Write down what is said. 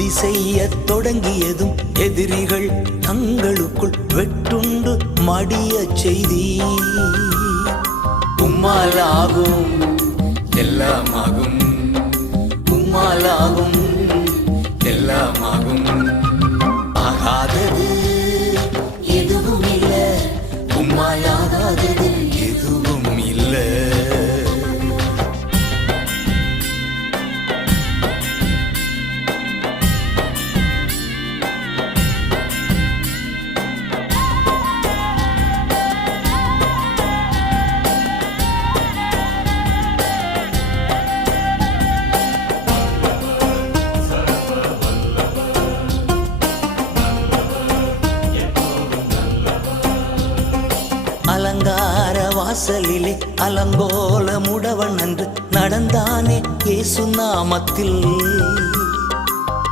துதி செய்ய தொடங்கியதும் எதிரிகள் தங்களுக்குள் வெட்டுண்டு மடிய செய்தி. உம்மாலாகும் எல்லாமாகும், உம்மாலாகும் எல்லாமாகும். ஆகாதது எதுவும் இல்ல, உம்மாலாகாதது எதுவும் இல்ல. அலங்கார வாசலிலே அலங்கோல முடவன் அன்று நடந்தானே இயேசு நாமத்தில்.